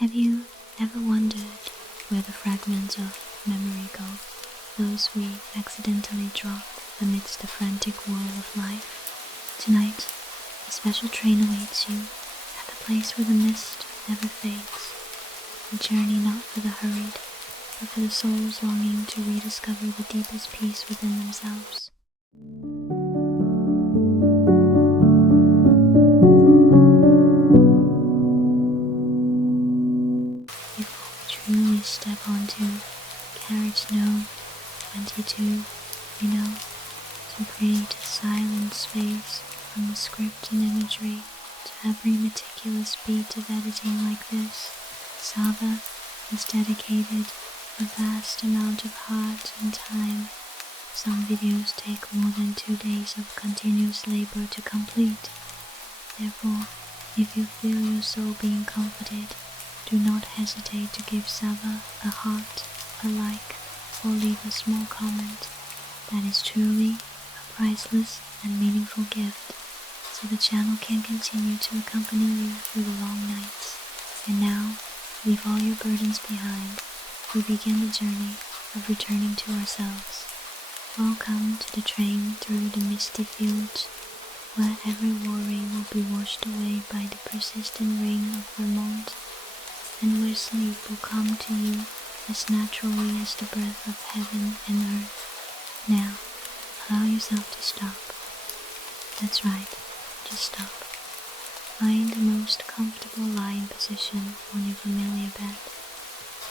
Have you ever wondered where the fragments of memory go, those we accidentally drop amidst the frantic whirl of life? Tonight, a special train awaits you at the place where the mist never fades. A journey not for the hurried, but for the souls longing to rediscover the deepest peace within themselves. Before we truly step onto Carriage No 22, we know to create a silent space from the script and imagery to every meticulous beat of editing like this. Sava has dedicated a vast amount of heart and time. Some videos take more than 2 days of continuous labor to complete. Therefore, if you feel your soul being comforted, do not hesitate to give Sava a heart, a like, or leave a small comment. That is truly a priceless and meaningful gift, so the channel can continue to accompany you through the long nights. And now, leave all your burdens behind. We begin the journey of returning to ourselves. Welcome to the train through the misty fields, where every worry will be washed away by the persistent rain of Vermont, and where sleep will come to you as naturally as the breath of heaven and earth. Now, allow yourself to stop. That's right, just stop. Find the most comfortable lying position on your familiar bed.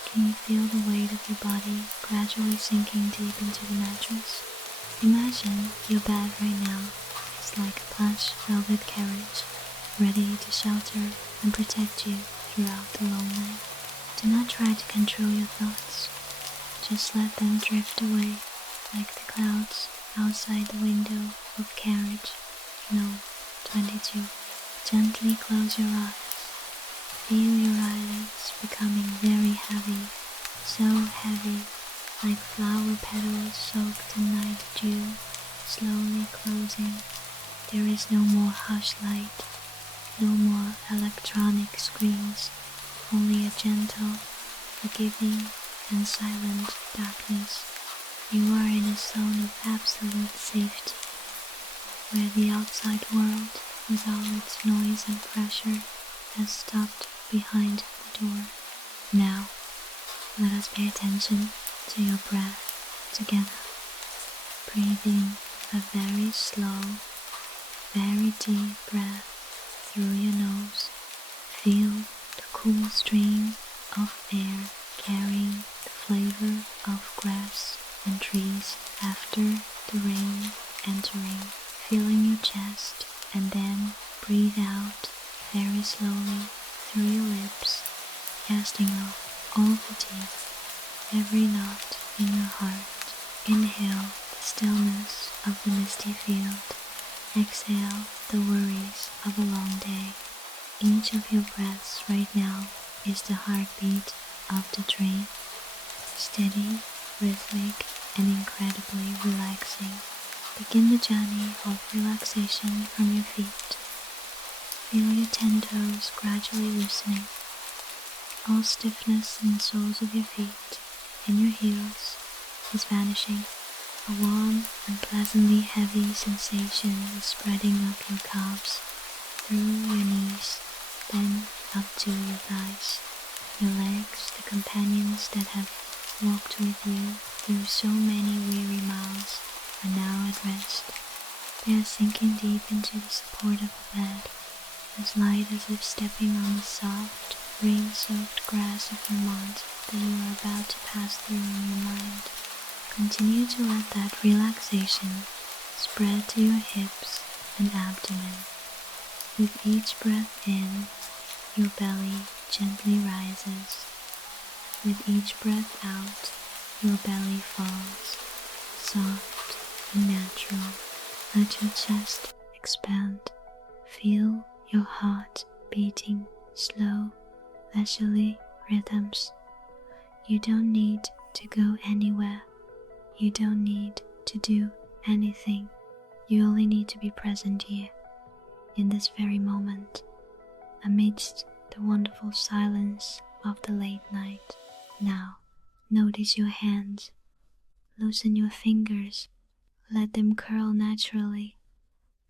Can you feel the weight of your body gradually sinking deep into the mattress? Imagine your bed right now is like a plush velvet carriage, ready to shelter and protect you throughout the long night. Do not try to control your thoughts. Just let them drift away like the clouds outside the window of Carriage No 22. Gently close your eyes. Feel your eyelids becoming very heavy, so heavy, like flower petals soaked in night dew, slowly closing. There is no more hush light, no more electronic screams, only a gentle, forgiving, and silent darkness. You are in a zone of absolute safety, where the outside world, with all its noise and pressure, has stopped behind the door. Now, let us pay attention to your breath together. Breathe in a very slow, very deep breath through your nose. Feel the cool stream of air carrying the flavor of grass and trees after the rain entering, filling your chest, and then breathe out very slowly through your lips, casting off all fatigue, every knot in your heart. Inhale the stillness of the misty field. Exhale the worries of a long day. Each of your breaths right now is the heartbeat of the train. Steady, rhythmic, and incredibly relaxing. Begin the journey of relaxation from your feet. Feel your 10 toes gradually loosening. All stiffness in the soles of your feet and your heels is vanishing. A warm and pleasantly heavy sensation is spreading up your calves, through your knees, then up to your thighs. Your legs, the companions that have walked with you through so many weary miles, are now at rest. They are sinking deep into the support of the bed, as light as if stepping on the soft, rain-soaked grass of Vermont that you are about to pass through in your mind. Continue to let that relaxation spread to your hips and abdomen. With each breath in, your belly gently rises. With each breath out, your belly falls, soft and natural. Let your chest expand. Feel your heart beating slow, leisurely rhythms. You don't need to go anywhere. You don't need to do anything. You only need to be present here, in this very moment, amidst the wonderful silence of the late night. Now, notice your hands. Loosen your fingers. Let them curl naturally.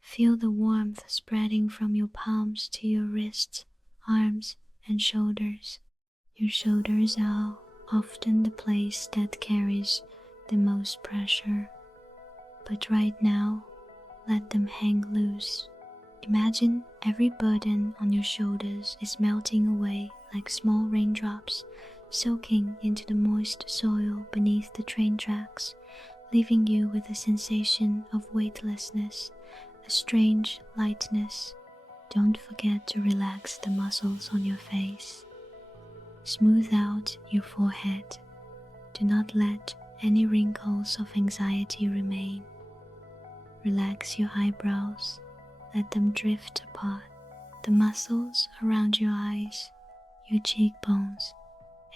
Feel the warmth spreading from your palms to your wrists, arms, and shoulders. Your shoulders are often the place that carries the most pressure. But right now, let them hang loose. Imagine every burden on your shoulders is melting away like small raindrops, soaking into the moist soil beneath the train tracks, leaving you with a sensation of weightlessness, a strange lightness. Don't forget to relax the muscles on your face. Smooth out your forehead. Do not let any wrinkles of anxiety remain. Relax your eyebrows. Let them drift apart. The muscles around your eyes, your cheekbones,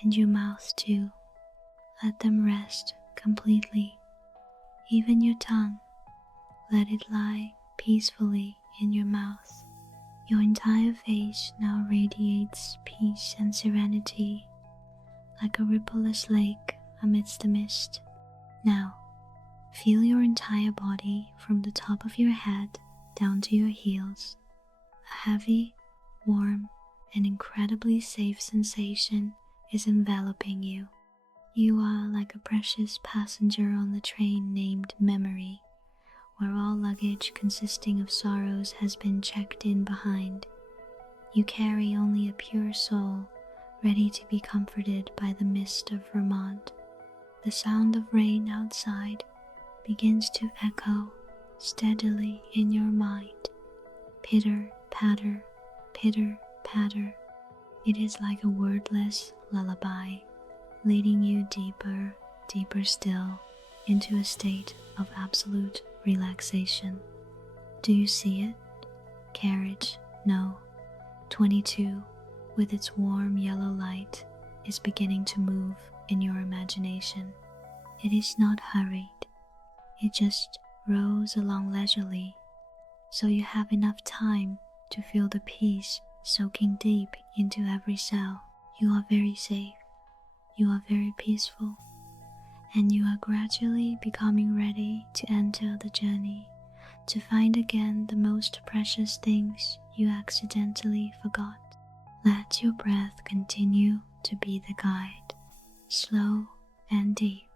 and your mouth too. Let them rest completely. Even your tongue, let it lie peacefully in your mouth. Your entire face now radiates peace and serenity, like a rippleless lake amidst the mist. Now, feel your entire body from the top of your head down to your heels. A heavy, warm, and incredibly safe sensation is enveloping you. You are like a precious passenger on the train named Memory, where all luggage consisting of sorrows has been checked in behind. You carry only a pure soul, ready to be comforted by the mist of Vermont. The sound of rain outside begins to echo steadily in your mind. Pitter, patter, pitter, patter. It is like a wordless lullaby, leading you deeper, deeper still, into a state of absolute relaxation. Do you see it? Carriage No. 22, with its warm yellow light, is beginning to move in your imagination. It is not hurried. It just rolls along leisurely, so you have enough time to feel the peace soaking deep into every cell. You are very safe. You are very peaceful. And you are gradually becoming ready to enter the journey, to find again the most precious things you accidentally forgot. Let your breath continue to be the guide, slow and deep.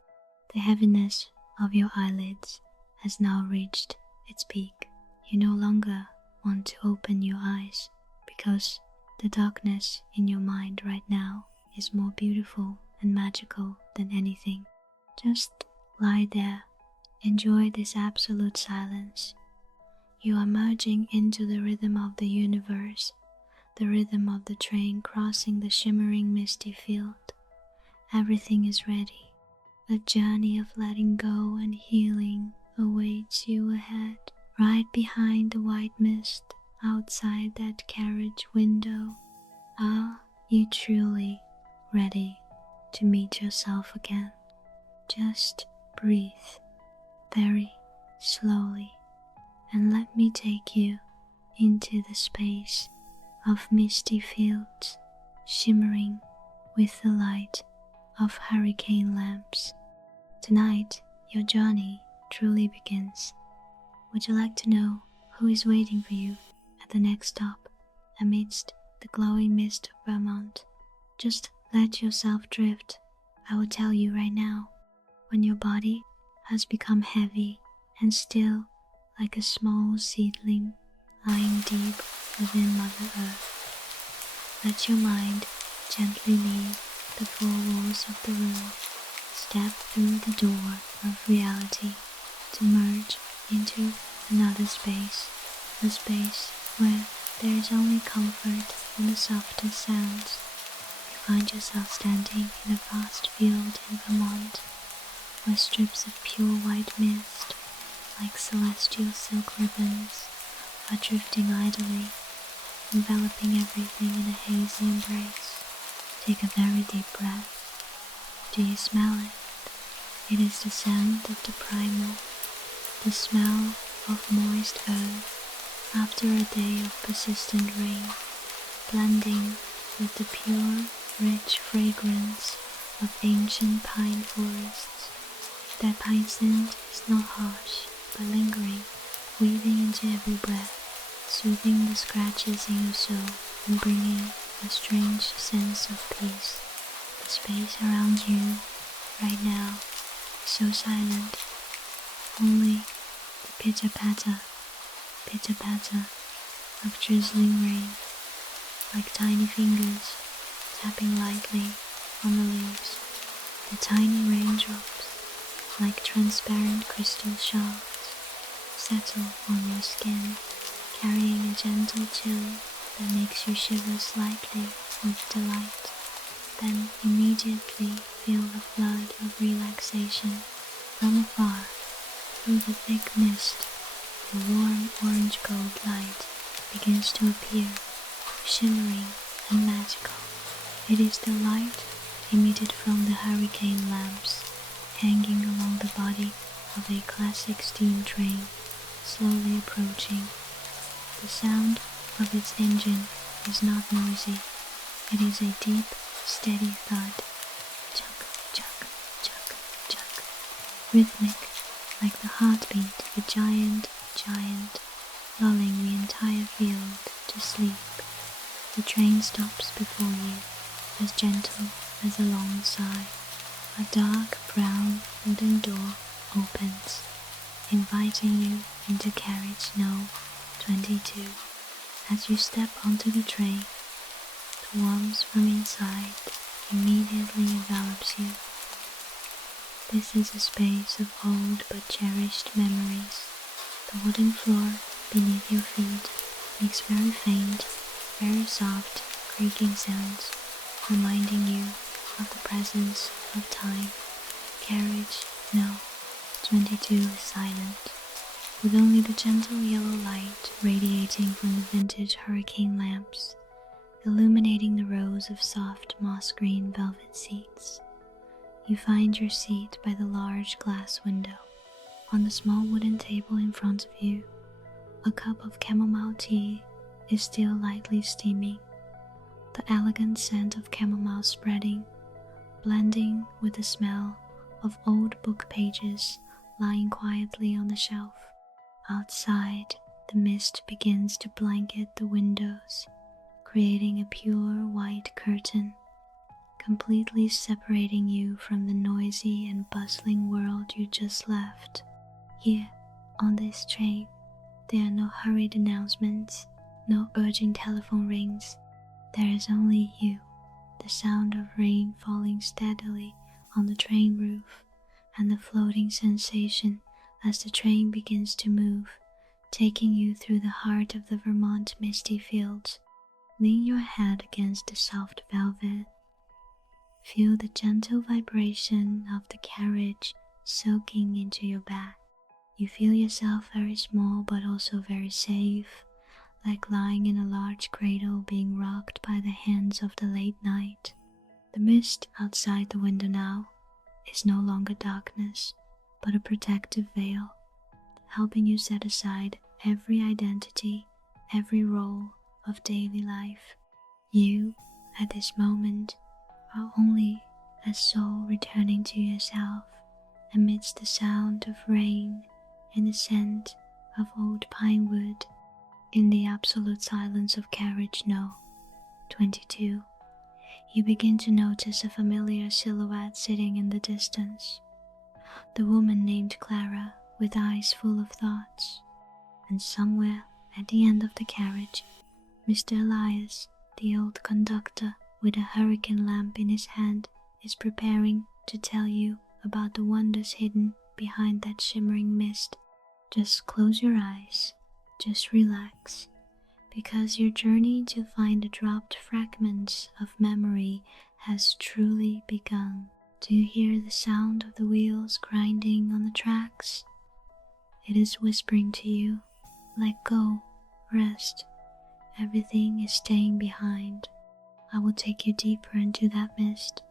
The heaviness of your eyelids has now reached its peak. You no longer want to open your eyes because the darkness in your mind right now is more beautiful and magical than anything. Just lie there, enjoy this absolute silence. You are merging into the rhythm of the universe, the rhythm of the train crossing the shimmering misty field. Everything is ready. A journey of letting go and healing awaits you ahead, right behind the white mist outside that carriage window. Are you truly ready to meet yourself again? Just breathe very slowly and let me take you into the space of misty fields shimmering with the light of hurricane lamps. Tonight, your journey truly begins. Would you like to know who is waiting for you at the next stop amidst the glowing mist of Vermont? Just let yourself drift. I will tell you right now. When your body has become heavy and still like a small seedling lying deep within Mother Earth, let your mind gently leave the four walls of the room. Step through the door of reality to merge into another space, a space where there is only comfort and the softest sounds. You find yourself standing in a vast field in Vermont, where strips of pure white mist, like celestial silk ribbons, are drifting idly, enveloping everything in a hazy embrace. Take a very deep breath. Do you smell it? It is the scent of the primal, the smell of moist earth after a day of persistent rain, blending with the pure, rich fragrance of ancient pine forests. That pine scent is not harsh, but lingering, weaving into every breath, soothing the scratches in your soul and bringing a strange sense of peace. The space around you right now is so silent, only the pitter-patter of drizzling rain, like tiny fingers tapping lightly on the leaves. The tiny raindrops, like transparent crystal shards, settle on your skin, carrying a gentle chill that makes you shiver slightly with delight. Then immediately feel the flood of relaxation from afar. Through the thick mist, a warm orange-gold light begins to appear, shimmering and magical. It is the light emitted from the hurricane lamps hanging along the body of a classic steam train slowly approaching. The sound of its engine is not noisy. It is a deep, steady thud. Chug, chug, chug, chug. Rhythmic, like the heartbeat of a giant, lulling the entire field to sleep. The train stops before you, as gentle as a long sigh. A dark brown wooden door opens, inviting you into Carriage No. 22. As you step onto the train, the warmth from inside immediately envelops you. This is a space of old but cherished memories. The wooden floor beneath your feet makes very faint, very soft, creaking sounds, reminding you of the presence of time. Carriage No. 22 is silent, with only the gentle yellow light radiating from the vintage hurricane lamps, illuminating the rows of soft moss-green velvet seats. You find your seat by the large glass window. On the small wooden table in front of you, a cup of chamomile tea is still lightly steaming, the elegant scent of chamomile spreading, blending with the smell of old book pages lying quietly on the shelf. Outside, the mist begins to blanket the windows, creating a pure white curtain, completely separating you from the noisy and bustling world you just left. Here, on this train, there are no hurried announcements, no urgent telephone rings. There is only you, the sound of rain falling steadily on the train roof, and the floating sensation as the train begins to move, taking you through the heart of the Vermont misty fields. Lean your head against the soft velvet. Feel the gentle vibration of the carriage soaking into your back. You feel yourself very small but also very safe, like lying in a large cradle being rocked by the hands of the late night. The mist outside the window now is no longer darkness, but a protective veil, helping you set aside every identity, every role of daily life. You, at this moment, are only a soul returning to yourself amidst the sound of rain and the scent of old pine wood. In the absolute silence of Carriage No. 22, you begin to notice a familiar silhouette sitting in the distance. The woman named Clara, with eyes full of thoughts. And somewhere at the end of the carriage, Mr. Elias, the old conductor, with a hurricane lamp in his hand, is preparing to tell you about the wonders hidden behind that shimmering mist. Just close your eyes, just relax, because your journey to find the dropped fragments of memory has truly begun. Do you hear the sound of the wheels grinding on the tracks? It is whispering to you, let go, rest, everything is staying behind. I will take you deeper into that mist,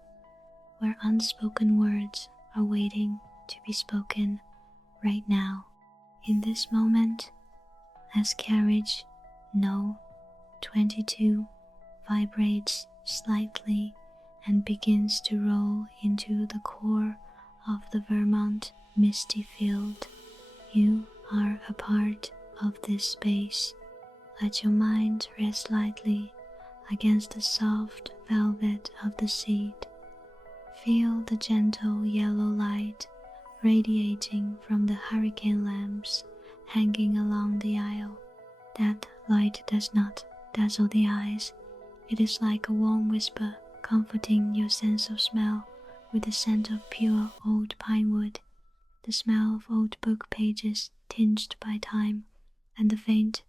where unspoken words are waiting to be spoken right now. In this moment, as Carriage No. 22 vibrates slightly and begins to roll into the core of the Vermont misty field. You are a part of this space. Let your mind rest lightly against the soft velvet of the seat. Feel the gentle yellow light radiating from the hurricane lamps hanging along the aisle. That light does not dazzle the eyes. It is like a warm whisper comforting your sense of smell with the scent of pure old pine wood, the smell of old book pages tinged by time, and the faint,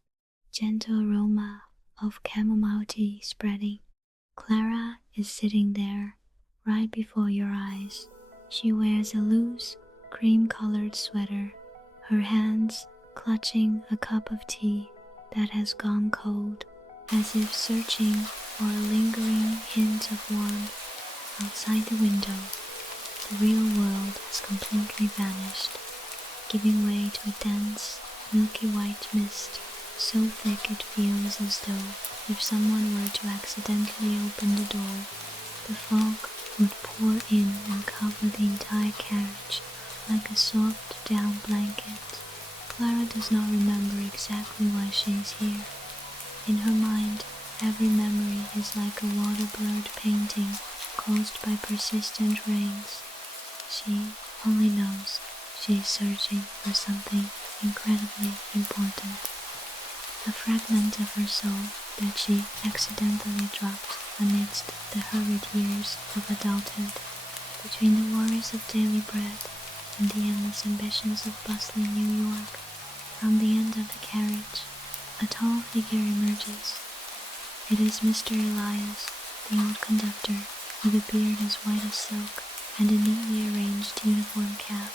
gentle aroma of chamomile tea spreading. Clara is sitting there, right before your eyes. She wears a loose, cream-colored sweater, her hands clutching a cup of tea that has gone cold, as if searching for a lingering hint of warmth. Outside the window, the real world has completely vanished, giving way to a dense, milky white mist, so thick it feels as though if someone were to accidentally open the door, the fog would pour in and cover the entire carriage like a soft down blanket. Clara does not remember exactly why she is here. In her mind, every memory is like a water-blurred painting caused by persistent rains. She only knows she is searching for something incredibly important. A fragment of her soul that she accidentally dropped amidst the hurried years of adulthood, between the worries of daily bread and the endless ambitions of bustling New York. From the end of the carriage, a tall figure emerges. It is Mr. Elias, the old conductor, with a beard as white as silk and a neatly arranged uniform cap.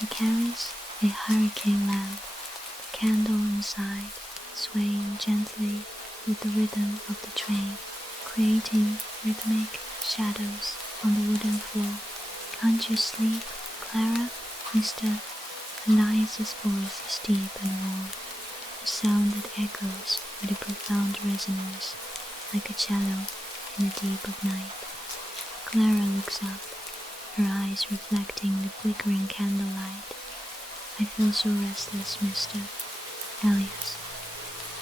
He carries a hurricane lamp, the candle inside, swaying gently with the rhythm of the train, creating rhythmic shadows on the wooden floor. "Can't you sleep, Clara?" Mr. Elias's voice is deep and warm, a sound that echoes with a profound resonance, like a cello in the deep of night. Clara looks up, her eyes reflecting the flickering candlelight. "I feel so restless, Mr. Elias.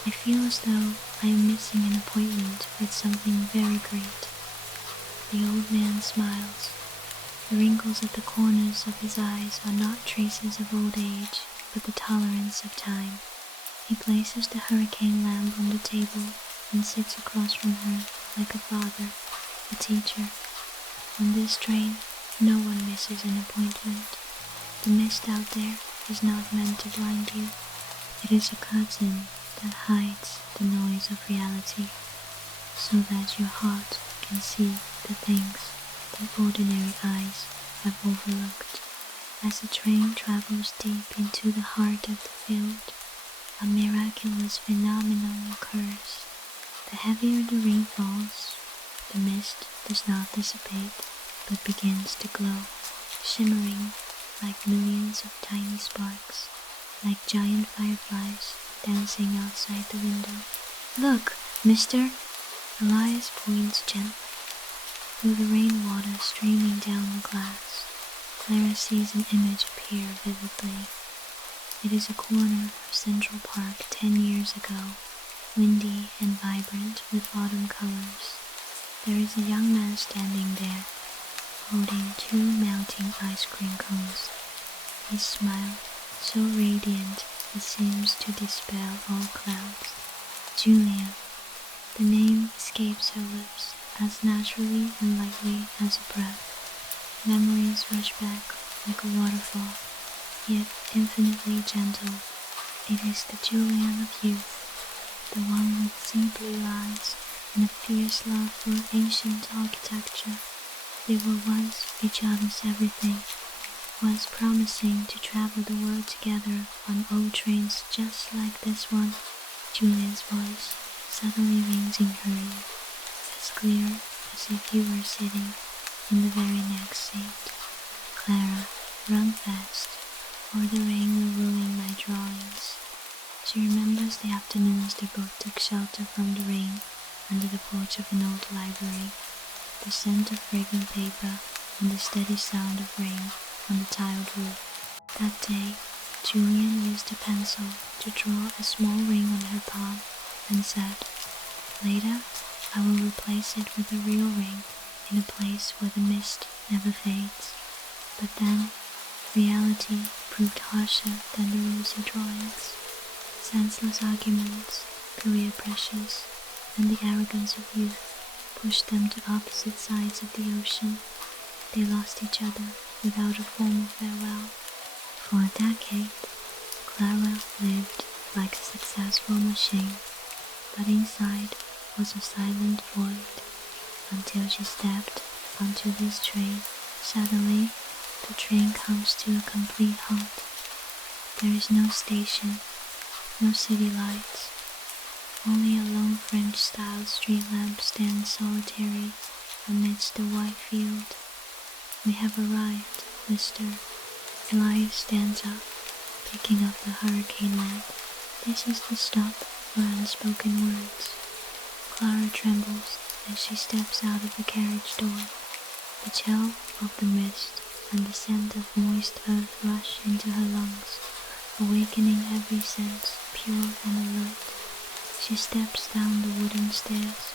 I feel as though I am missing an appointment with something very great." The old man smiles. The wrinkles at the corners of his eyes are not traces of old age, but the tolerance of time. He places the hurricane lamp on the table and sits across from her like a father, a teacher. On this train, no one misses an appointment. The mist out there is not meant to blind you. It is a curtain that hides the noise of reality, so that your heart can see the things that ordinary eyes have overlooked. As the train travels deep into the heart of the field, a miraculous phenomenon occurs. The heavier the rain falls, the mist does not dissipate, but begins to glow, shimmering like millions of tiny sparks, like giant fireflies dancing outside the window. "Look, mister!" Elias points gently. Through the rainwater streaming down the glass, Clara sees an image appear vividly. It is a corner of Central Park 10 years ago, windy and vibrant with autumn colors. There is a young man standing there, holding 2 melting ice cream cones. His smile, so radiant it seems to dispel all clouds. Julia. The name escapes her lips as naturally and lightly as a breath. Memories rush back like a waterfall, yet infinitely gentle. It is the Julian of youth, the one with sea blue eyes and a fierce love for ancient architecture. They were once each other's everything, once promising to travel the world together on old trains just like this one. Julia's voice suddenly rings in her ear, as clear as if you were sitting in the very next seat. "Clara, run fast, or the rain will ruin my drawings." She remembers the afternoons they both took shelter from the rain under the porch of an old library. the scent of fragrant paper, and the steady sound of rain on the tiled roof. That day, Julian used a pencil to draw a small ring on her palm and said, "Later, I will replace it with a real ring in a place where the mist never fades." But then, reality proved harsher than the rosy drawings. Senseless arguments, career pressures, and the arrogance of youth pushed them to opposite sides of the ocean. They lost each other without a formal farewell. For a decade, Clara lived like a successful machine, but inside was a silent void until she stepped onto this train. Suddenly, the train comes to a complete halt. There is no station, no city lights, only a lone French-style street lamp stands solitary amidst the white field. "We have arrived, Mr." Elias stands up, picking up the hurricane lamp. "This is the stop for unspoken words." Clara trembles as she steps out of the carriage door. The chill of the mist and the scent of moist earth rush into her lungs, awakening every sense, pure and alert. She steps down the wooden stairs,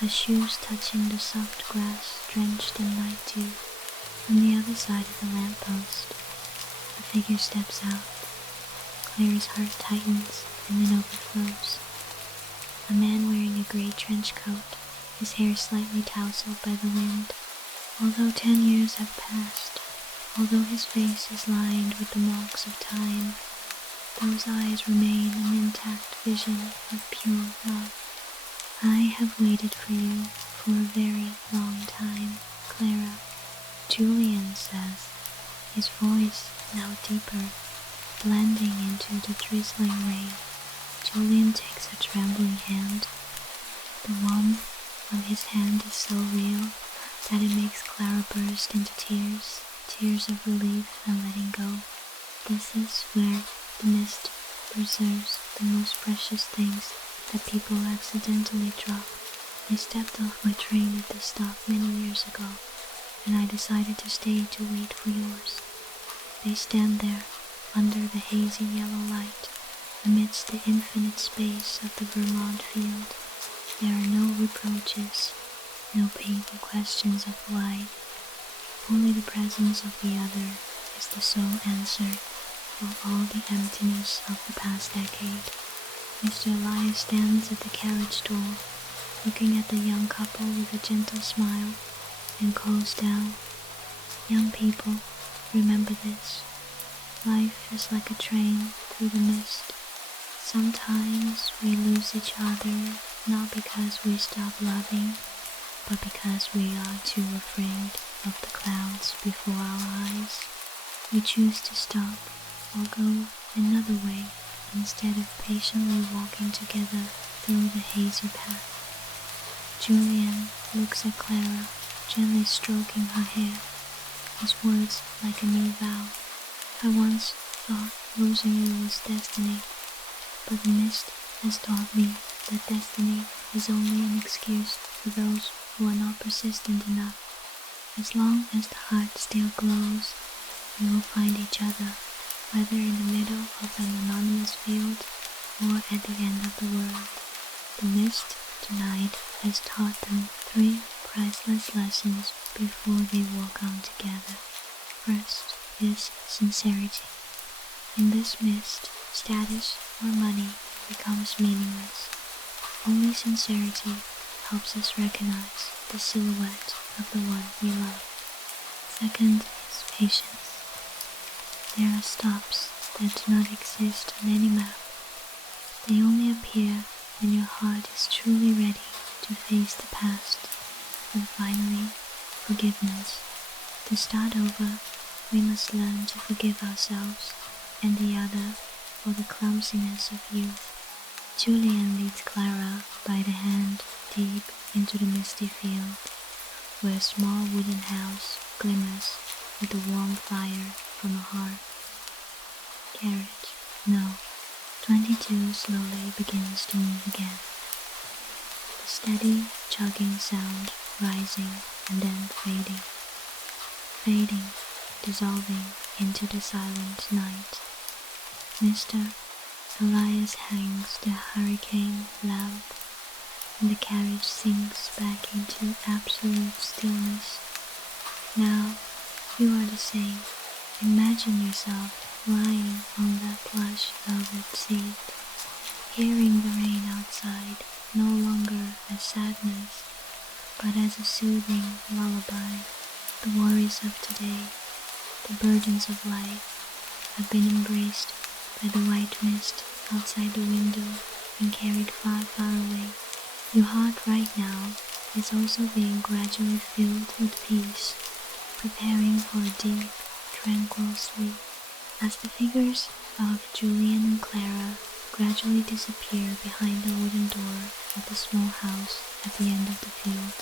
her shoes touching the soft grass drenched in night dew. On the other side of the lamppost, a figure steps out. Clara's heart tightens and then overflows. A man wearing a grey trench coat, his hair slightly tousled by the wind. Although 10 years have passed, although his face is lined with the marks of time, those eyes remain an intact vision of pure love. "I have waited for you for a very long time, Clara," Julian says, his voice now deeper, blending into the drizzling rain. Julian takes her trembling hand. The warmth on his hand is so real that it makes Clara burst into tears, tears of relief and letting go. This is where the mist preserves the most precious things that people accidentally drop. I stepped off my train at this stop many years ago, and I decided to stay to wait for yours. They stand there, under the hazy yellow light, amidst the infinite space of the Vermont field. There are no reproaches, no painful questions of why. Only the presence of the other is the sole answer for all the emptiness of the past decade. Mr. Elias stands at the carriage door, looking at the young couple with a gentle smile, and calls down, "Young people, remember this. Life is like a train through the mist. Sometimes we lose each other not because we stop loving, but because we are too afraid of the clouds before our eyes. We choose to stop or go another way instead of patiently walking together through the hazy path." Julian looks at Clara, gently stroking her hair, his words like a new vow. "I once thought losing you was destiny, but the mist has taught me that destiny is only an excuse for those who are not persistent enough. As long as the heart still glows, we will find each other, whether in the middle of an anonymous field or at the end of the world." The mist tonight has taught them 3 priceless lessons before they walk on together. First is sincerity. In this mist, status or money becomes meaningless. Only sincerity helps us recognize the silhouette of the one we love. Second is patience. There are stops that do not exist on any map. They only appear when your heart is truly ready to face the past. And finally, forgiveness. To start over, we must learn to forgive ourselves and the other for the clumsiness of youth. Julian leads Clara by the hand deep into the misty field, where a small wooden house glimmers with the warm fire from a hearth. Carriage No. 22 slowly begins to move again. The steady chugging sound rising and then fading, dissolving into the silent night. Mr. Elias hangs the hurricane lamp, and the carriage sinks back into absolute stillness. Now you are the same. Imagine yourself lying on that plush velvet seat, hearing the rain outside no longer as sadness, but as a soothing lullaby. The worries of today, the burdens of life, have been embraced by the white mist outside the window and carried far, far away. Your heart right now is also being gradually filled with peace, preparing for a deep, tranquil sleep. As the figures of Julian and Clara gradually disappear behind the wooden door of the small house at the end of the field,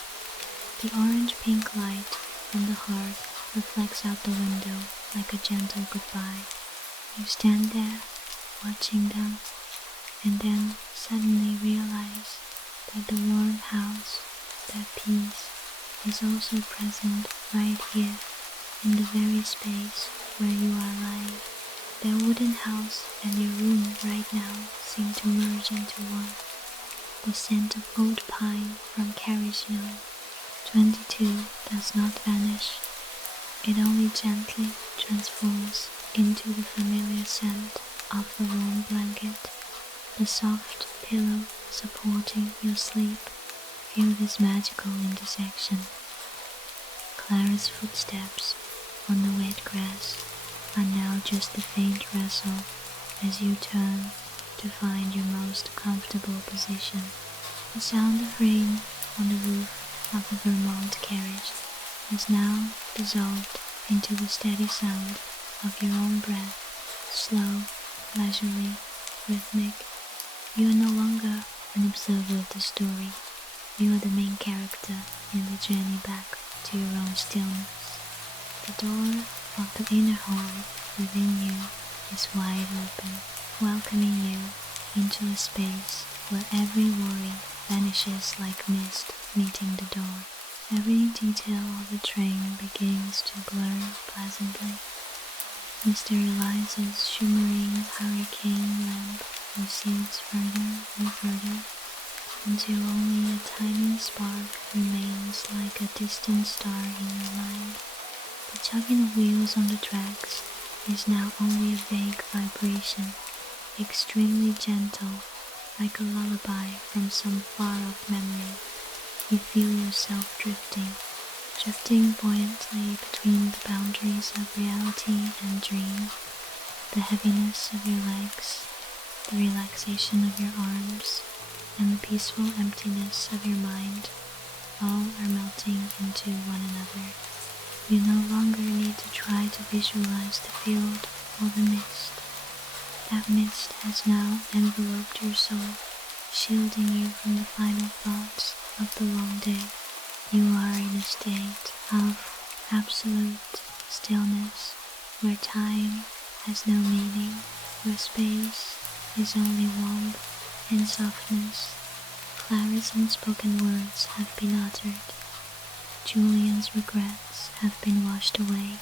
the orange-pink light from the hearth reflects out the window like a gentle goodbye. You stand there, watching them, and then suddenly realize that the warm house, that peace, is also present right here, in the very space where you are lying. Their wooden house and your room right now seem to merge into one. The scent of old pine from Carriage No. 22 does not vanish. It only gently transforms into the familiar scent of the warm blanket, the soft pillow supporting your sleep. Feel this magical intersection. Clara's footsteps on the wet grass are now just a faint rustle as you turn to find your most comfortable position. The sound of rain on the roof of the Vermont carriage is now dissolved into the steady sound of your own breath, slow, leisurely, rhythmic. You are no longer an observer of the story. You are the main character in the journey back to your own stillness. The door of the inner home within you is wide open, welcoming you into a space where every worry vanishes like mist meeting the dawn. Every detail of the train begins to blur pleasantly. Mr. Elias's shimmering hurricane lamp recedes further and further, until only a tiny spark remains like a distant star in your mind. The chugging of wheels on the tracks is now only a vague vibration, extremely gentle, like a lullaby from some far-off memory. You feel yourself drifting buoyantly between the boundaries of reality and dream. The heaviness of your legs, the relaxation of your arms, and the peaceful emptiness of your mind, all are melting into one another. You no longer need to try to visualize the field or the mist. That mist has now enveloped your soul, shielding you from the final thoughts of the long day. You are in a state of absolute stillness, where time has no meaning, where space is only warmth and softness. Clara's unspoken words have been uttered. Julian's regrets have been washed away,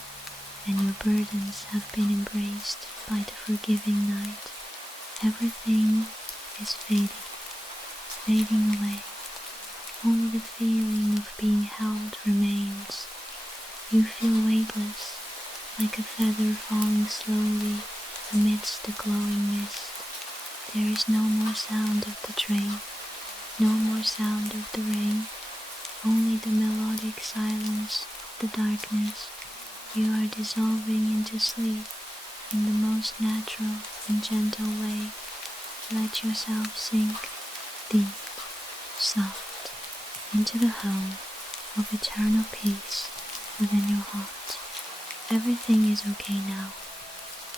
and your burdens have been embraced by the forgiving night. Everything is fading away. Only the feeling of being held remains. You feel weightless, like a feather falling slowly amidst the glowing mist. There is no more sound of the train, no more sound of the rain, only the melodic silence of the darkness. You are dissolving into sleep in the most natural and gentle way. Let yourself sink deep, soft, into the home of eternal peace within your heart. Everything is okay now.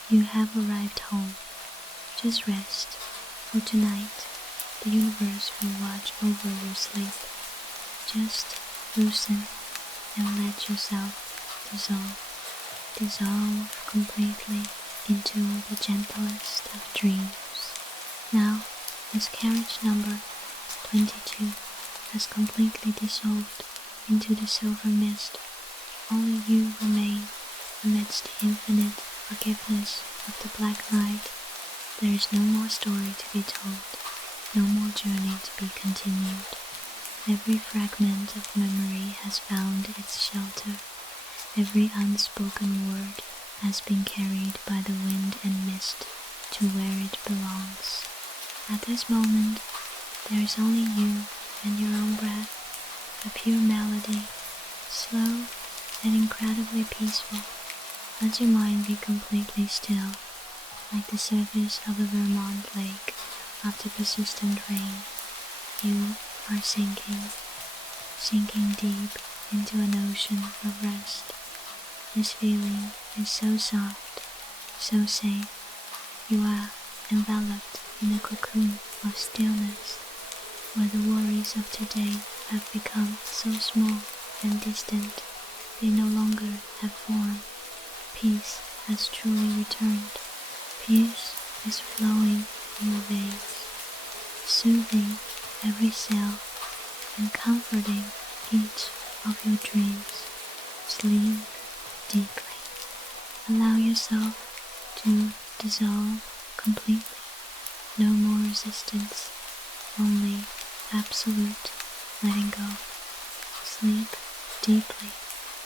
You have arrived home. Just rest, for tonight the universe will watch over your sleep. Just loosen and let yourself dissolve completely into the gentlest of dreams. Now, as carriage number 22 has completely dissolved into the silver mist. Only you remain amidst the infinite forgiveness of the black night. There is no more story to be told, no more journey to be continued. Every fragment of memory has found its shelter. Every unspoken word has been carried by the wind and mist to where it belongs. At this moment, there is only you and your own breath, a pure melody, slow and incredibly peaceful. Let your mind be completely still, like the surface of a Vermont lake after persistent rain. You are sinking deep into an ocean of rest. This feeling is so soft, so safe. You are enveloped in a cocoon of stillness, where the worries of today have become so small and distant, they no longer have form. Peace has truly returned. Peace is flowing in your veins, soothing every cell and comforting each of your dreams. Sleep deeply. Allow yourself to dissolve completely. No more resistance, only absolute letting go. Sleep deeply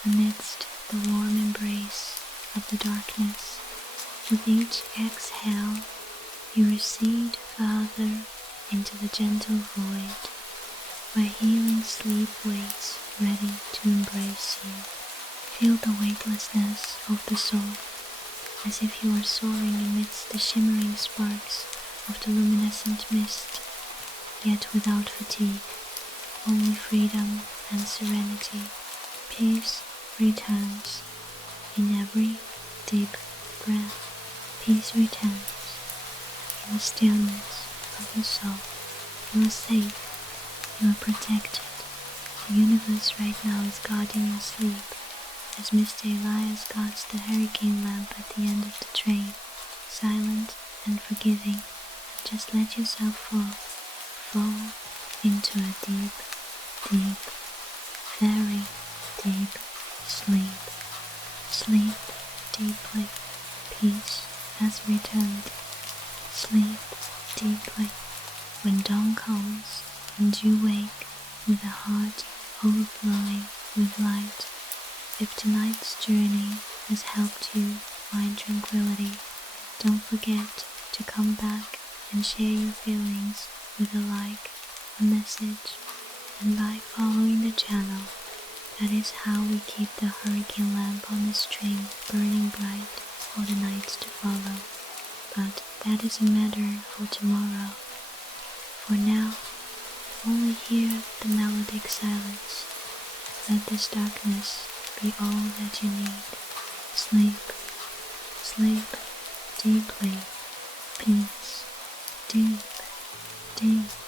amidst the warm embrace of the darkness. With each exhale, you recede further into the gentle void, where healing sleep waits ready to embrace you. Feel the weightlessness of the soul, as if you are soaring amidst the shimmering sparks of the luminescent mist, yet without fatigue, only freedom and serenity. Peace returns in every deep breath. Peace returns in the stillness of your soul. You are safe. You are protected. The universe right now is guarding your sleep, as Mr. Elias guards the hurricane lamp at the end of the train, silent and forgiving. Just let yourself fall into a deep, deep, very deep sleep. Sleep deeply. Peace has returned. Sleep deeply. When dawn comes and you wake with a heart overflowing with light, if tonight's journey has helped you find tranquility, don't forget to come back and share your feelings with a message, and by following the channel. That is how we keep the hurricane lamp on this train burning bright for the nights to follow. But that is a matter for tomorrow. For now, only hear the melodic silence. Let this darkness be all that you need. Sleep, sleep deeply. Peace, deep, deep.